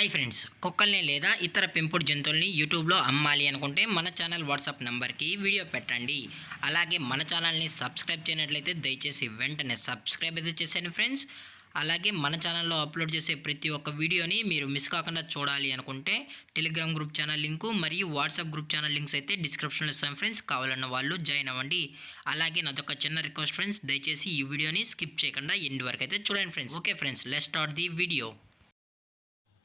Hi friends, కుక్కల్ని లేదా ఇతర పెంపుడు జంతువుల్ని యూట్యూబ్లో అమ్మాలి అనుకుంటే మన ఛానల్ వాట్సాప్ నెంబర్కి వీడియో పెట్టండి. అలాగే మన ఛానల్ని సబ్స్క్రైబ్ చేయనట్లయితే దయచేసి వెంటనే సబ్స్క్రైబ్ అయితే చేసేయండి ఫ్రెండ్స్. అలాగే మన ఛానల్లో అప్లోడ్ చేసే ప్రతి ఒక్క వీడియోని మీరు మిస్ కాకుండా చూడాలి అనుకుంటే టెలిగ్రామ్ గ్రూప్ ఛానల్ లింకు మరియు వాట్సాప్ గ్రూప్ ఛానల్ లింక్స్ అయితే డిస్క్రిప్షన్లో ఇస్తాం ఫ్రెండ్స్. కావాలన్న వాళ్ళు జాయిన్ అవ్వండి. అలాగే నాదొక చిన్న రిక్వెస్ట్ ఫ్రెండ్స్, దయచేసి ఈ వీడియోని స్కిప్ చేయకుండా ఎండ్ వరకు అయితే చూడండి friends. Okay friends, let's start the video.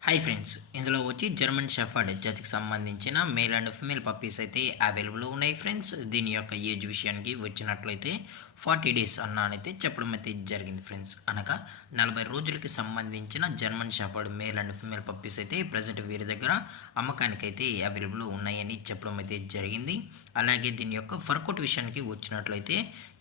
Hi friends, ఇందులో వచ్చి జర్మన్ షెఫర్డ్ జాతికి సంబంధించిన మేల్ అండ్ ఫిమేల్ పప్పీస్ అయితే అవైలబుల్ ఉన్నాయి ఫ్రెండ్స్. దీని యొక్క ఏజ్ విషయానికి వచ్చినట్లయితే 40 డేస్ అన్నానైతే చెప్పడం అయితే జరిగింది ఫ్రెండ్స్. అనగా 40 రోజులకి సంబంధించిన German shepherd male and female puppies అయితే ప్రజెంట్ వీరి దగ్గర అమ్మకానికైతే అవైలబుల్ ఉన్నాయని చెప్పడం అయితే జరిగింది. అలాగే దీని యొక్క ఫర్ కోట్ విషయానికి వచ్చినట్లయితే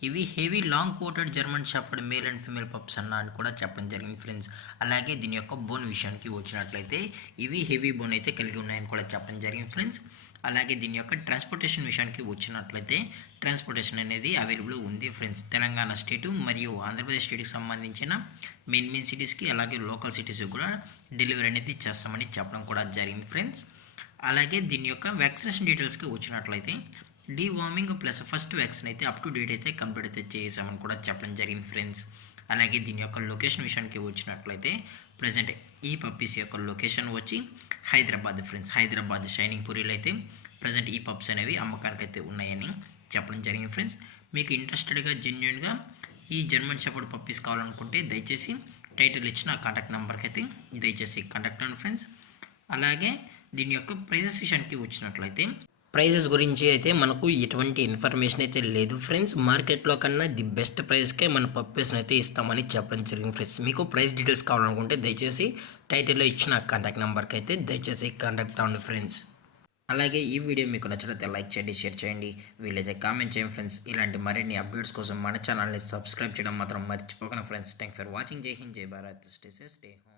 ఇవి heavy long coated German shepherd male and female pups అన్న అని కూడా చెప్పడం జరిగింది ఫ్రెండ్స్. అలాగే దీని యొక్క బోన్ విషయానికి వచ్చినట్లయితే ఇవి హెవీ బోన్ అయితే కలిగి ఉన్నాయని కూడా చెప్పడం జరిగింది ఫ్రెండ్స్. అలాగే దీని యొక్క ట్రాన్స్పోర్టేషన్ విషయానికి వచ్చినట్లయితే ట్రాన్స్పోర్టేషన్ అనేది అవైలబుల్ ఉంది ఫ్రెండ్స్. తెలంగాణ స్టేటు మరియు ఆంధ్రప్రదేశ్ స్టేట్కి సంబంధించిన మెయిన్ సిటీస్కి అలాగే లోకల్ సిటీస్కి కూడా డెలివరీ అనేది చేస్తామని చెప్పడం కూడా జరిగింది ఫ్రెండ్స్. అలాగే దీని యొక్క వ్యాక్సినేషన్ డీటెయిల్స్కి వచ్చినట్లయితే డీవార్మింగ్ ప్లస్ ఫస్ట్ వ్యాక్సిన్ అయితే అప్ టు డేట్ అయితే కంప్లీట్ అయితే చేసామని కూడా చెప్పడం జరిగింది ఫ్రెండ్స్. అలాగే దీని యొక్క లొకేషన్ విషయానికి వచ్చినట్లయితే ప్రజెంట్ ఈ పప్పీస్ యొక్క లొకేషన్ వచ్చి హైదరాబాద్ ఫ్రెండ్స్. హైదరాబాద్ షైనింగ్ పూరిలో అయితే ప్రజెంట్ ఈ పప్స్ అనేవి అమ్మకానికి అయితే ఉన్నాయని చెప్పడం జరిగింది ఫ్రెండ్స్. మీకు ఇంట్రెస్టెడ్గా జెన్యున్గా ఈ జర్మన్ షెఫర్డ్ పప్పీస్ కావాలనుకుంటే దయచేసి టైటిల్ ఇచ్చిన కాంటాక్ట్ నెంబర్కి అయితే దయచేసి కాంటాక్ట్ అవ్వండి ఫ్రెండ్స్. అలాగే దీని యొక్క ప్రైజెస్ విషయానికి వచ్చినట్లయితే ప్రైజెస్ గురించి అయితే మనకు ఎటువంటి ఇన్ఫర్మేషన్ అయితే లేదు ఫ్రెండ్స్. మార్కెట్లో కన్నా ది బెస్ట్ ప్రైస్కే మన పప్పీస్ని అయితే ఇస్తామని చెప్పడం జరిగింది ఫ్రెండ్స్. మీకు ప్రైస్ డీటెయిల్స్ కావాలనుకుంటే దయచేసి టైటిల్లో ఇచ్చిన కాంటాక్ట్ నెంబర్కి అయితే దయచేసి కాంటాక్ట్ అవ్వండి ఫ్రెండ్స్. అలాగే ఈ వీడియో మీకు నచ్చినట్లయితే లైక్ చేయండి, షేర్ చేయండి, వీలైతే కామెంట్ చేయండి ఫ్రెండ్స్. ఇలాంటి మరిన్ని అప్డేట్స్ కోసం మన ఛానల్ని సబ్స్క్రైబ్ చేయడం మాత్రం మర్చిపోకండి ఫ్రెండ్స్. Thank for watching. జై హింద్, జై Bharat, stay safe, stay home.